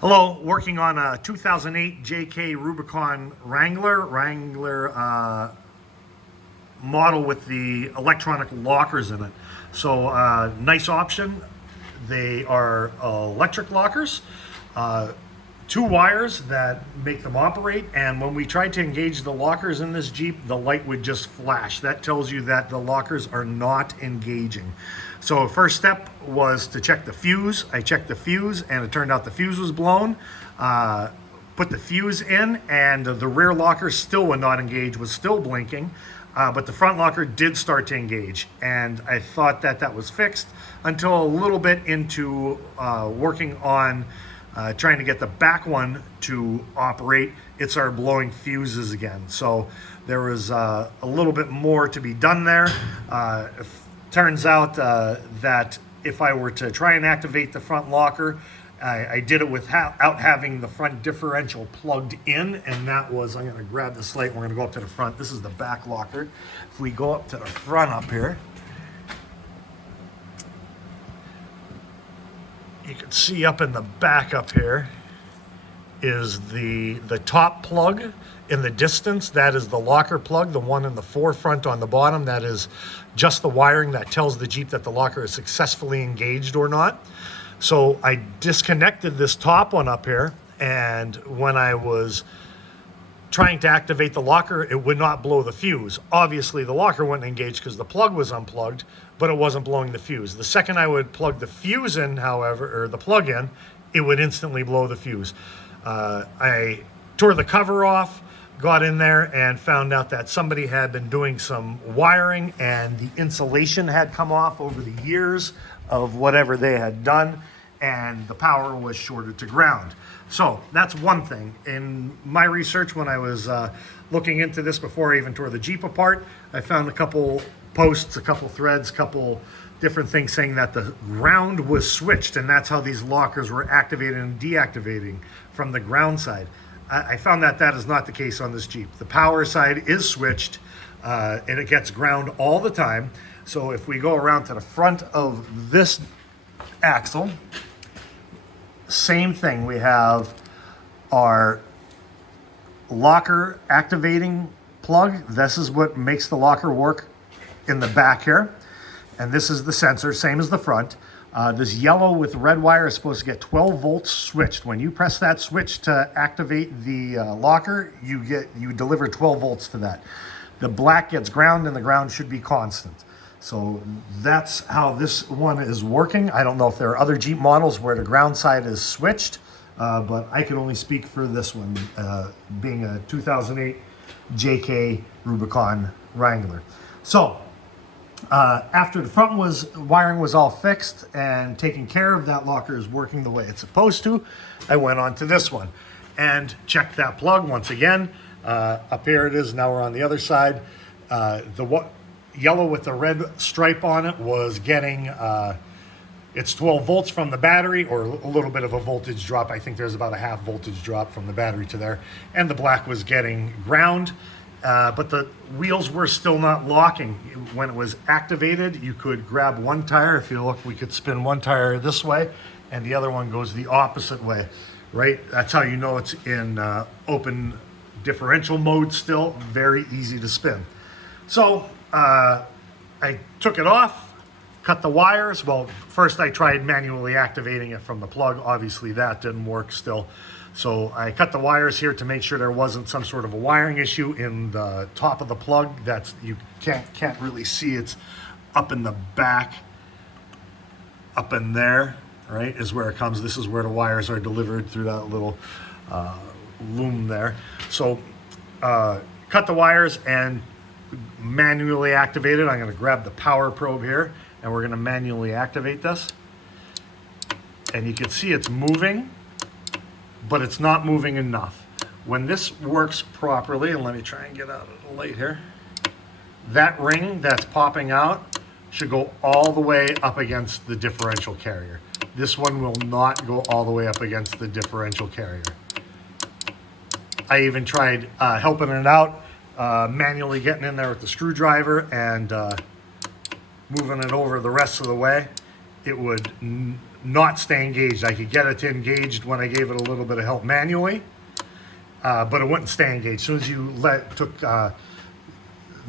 Hello, working on a 2008 JK Rubicon Wrangler model with the electronic lockers in it. So nice option. They are electric lockers, two wires that make them operate. And when we tried to engage the lockers in this Jeep, the light would just flash. That tells you that the lockers are not engaging. So first step was to check the fuse. I checked the fuse and it turned out the fuse was blown. Put the fuse in and the rear locker still would not engage, was still blinking. But the front locker did start to engage, and I thought that that was fixed until a little bit into working on trying to get the back one to operate. It started blowing fuses again. So there was a little bit more to be done there. Turns out that if I were to try and activate the front locker, I did it without having the front differential plugged in, and that was, I'm going to grab this light, we're going to go up to the front. This is the back locker. If we go up to the front up here, you can see up in the back up here is the top plug in the distance. That is the locker plug. The one in the forefront on the bottom, that is just the wiring that tells the Jeep that the locker is successfully engaged or not. So I disconnected this top one up here, and when I was trying to activate the locker, it would not blow the fuse. Obviously the locker wouldn't engage because the plug was unplugged, but it wasn't blowing the fuse. The second I would plug the fuse in, however, or the plug in, it would instantly blow the fuse. I tore the cover off, got in there, and found out that somebody had been doing some wiring and the insulation had come off over the years of whatever they had done, and the power was shorted to ground. So that's one thing. In my research, when I was looking into this before I even tore the Jeep apart, I found a couple posts, a couple threads, a couple different things saying that the ground was switched, and that's how these lockers were activated and deactivating from the ground side. I found that that is not the case on this Jeep. The power side is switched, and it gets ground all the time. So if we go around to the front of this axle, same thing. We have our locker activating plug. This is what makes the locker work in the back here. And this is the sensor, same as the front. This yellow with red wire is supposed to get 12 volts switched. When you press that switch to activate the locker, you deliver 12 volts to that. The black gets ground, and the ground should be constant. So that's how this one is working. I don't know if there are other Jeep models where the ground side is switched, but I can only speak for this one, being a 2008 JK Rubicon Wrangler. So after the front wiring was all fixed and taken care of, that locker is working the way it's supposed to, I went on to this one and checked that plug once again. Up here it is. Now we're on the other side. The yellow with the red stripe on it was getting it's 12 volts from the battery, or a little bit of a voltage drop. I think there's about a half voltage drop from the battery to there. And the black was getting ground, but the wheels were still not locking. When it was activated, you could grab one tire. If you look, we could spin one tire this way and the other one goes the opposite way, right? That's how you know it's in open differential mode still. Very easy to spin. So I took it off, cut the wires. Well, first I tried manually activating it from the plug. Obviously that didn't work still. So I cut the wires here to make sure there wasn't some sort of a wiring issue in the top of the plug. That's, you can't really see, it's up in the back, up in there, right, is where it comes. This is where the wires are delivered through that little loom there. So cut the wires and manually activate it. I'm going to grab the power probe here and we're going to manually activate this. And you can see it's moving, but it's not moving enough. When this works properly, and let me try and get out of the light here, that ring that's popping out should go all the way up against the differential carrier. This one will not go all the way up against the differential carrier. I even tried helping it out, manually getting in there with the screwdriver and moving it over the rest of the way. It would not stay engaged. I could get it to engaged when I gave it a little bit of help manually, but it wouldn't stay engaged. As soon as you took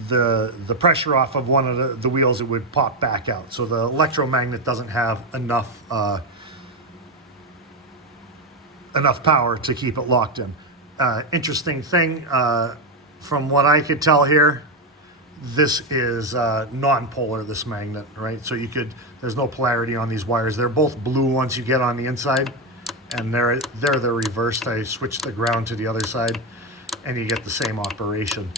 the pressure off of one of the wheels, it would pop back out. So the electromagnet doesn't have enough power to keep it locked in. Interesting thing, from what I could tell here, this is non-polar, this magnet, right? So there's no polarity on these wires. They're both blue once you get on the inside, and they're the reversed. I switched the ground to the other side, and you get the same operation.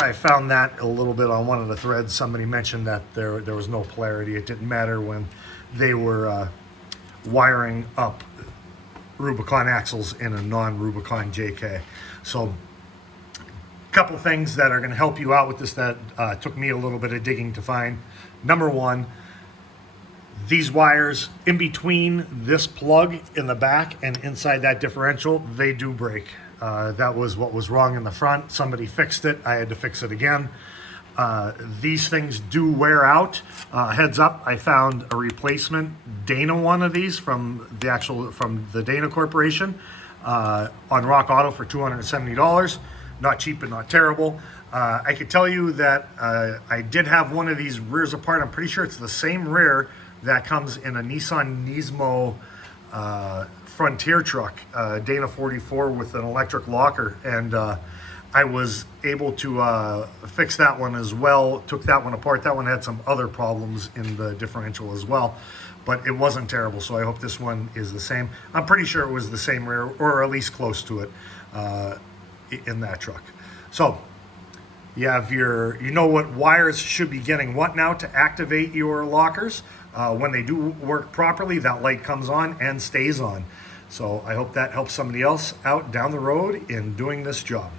I found that a little bit on one of the threads. Somebody mentioned that there was no polarity. It didn't matter when they were wiring up Rubicon axles in a non-Rubicon JK. So a couple things that are going to help you out with this that took me a little bit of digging to find. Number one, these wires in between this plug in the back and inside that differential, they do break. That was what was wrong in the front. Somebody fixed it. I had to fix it again. These things do wear out. Heads up, I found a replacement Dana one of these from the Dana Corporation on Rock Auto for $270. Not cheap and not terrible. I could tell you that I did have one of these rears apart. I'm pretty sure it's the same rear that comes in a Nissan Nismo Frontier truck, Dana 44 with an electric locker, and I was able to fix that one as well. Took that one apart. That one had some other problems in the differential as well, but it wasn't terrible. So I hope this one is the same. I'm pretty sure it was the same rear, or at least close to it, in that truck. So you have you know what wires should be getting what now to activate your lockers. When they do work properly, that light comes on and stays on. So I hope that helps somebody else out down the road in doing this job.